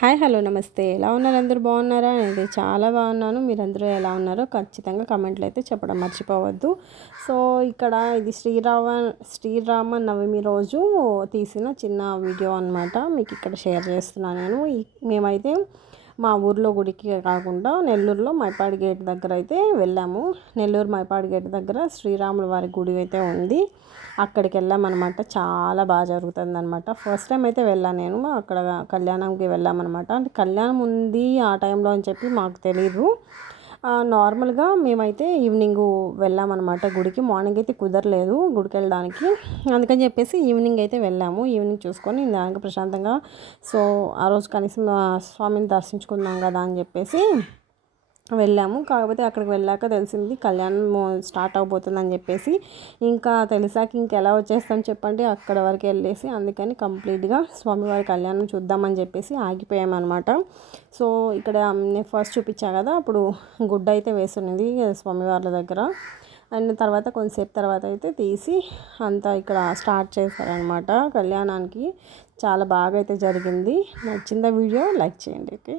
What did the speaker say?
Hello నమస్తే. ఎలా ఉన్నారు? అందరూ బాగున్నారా? నేనైతే చాలా బాగున్నాను. మీరందరూ ఎలా ఉన్నారో ఖచ్చితంగా కామెంట్లు అయితే చెప్పడం మర్చిపోవద్దు. సో ఇక్కడ ఇది శ్రీరామ నవమి రోజు తీసిన చిన్న వీడియో అనమాట. మీకు ఇక్కడ షేర్ చేస్తున్నాను నేను. మేమైతే మా ఊర్లో గుడికి కాకుండా నెల్లూరులో మైపాడు గేట్ దగ్గర అయితే వెళ్ళాము. నెల్లూరు మైపాడు గేట్ దగ్గర శ్రీరాముల వారి గుడి అయితే ఉంది. అక్కడికి వెళ్ళామన్నమాట. చాలా బాగా జరుగుతుంది అనమాట. ఫస్ట్ టైం అయితే వెళ్ళాను నేను. అక్కడ కళ్యాణంకి వెళ్ళామన్నమాట. అంటే కళ్యాణం ఉంది ఆ టైంలో అని చెప్పి మాకు తెలీదు. నార్మల్గా మేమైతే ఈవినింగ్ వెళ్ళామన్నమాట గుడికి. మార్నింగ్ అయితే కుదరలేదు గుడికి వెళ్ళడానికి. అందుకని చెప్పేసి ఈవినింగ్ అయితే వెళ్ళాము. ఈవినింగ్ చూసుకొని దానికి ప్రశాంతంగా సో ఆ రోజు కనీసం స్వామిని దర్శించుకుందాం కదా అని చెప్పేసి వెళ్ళాము. కాకపోతే అక్కడికి వెళ్ళాక తెలిసింది కళ్యాణం స్టార్ట్ అవబోతుందని చెప్పేసి. ఇంకా తెలిసాక ఇంకెలా వచ్చేస్తాం చెప్పండి. అక్కడ వరకు వెళ్ళేసి అందుకని కంప్లీట్గా స్వామివారి కళ్యాణం చూద్దామని చెప్పేసి ఆగిపోయామన్నమాట. సో ఇక్కడ నేను ఫస్ట్ చూపించా కదా, అప్పుడు గుడ్డ అయితే వేస్తున్నది స్వామివారి దగ్గర. అండ్ తర్వాత కొంతసేపు తర్వాత అయితే తీసి అంతా ఇక్కడ స్టార్ట్ చేశారనమాట కళ్యాణానికి. చాలా బాగా అయితే జరిగింది. నచ్చిందా వీడియో? లైక్ చేయండి. ఓకే.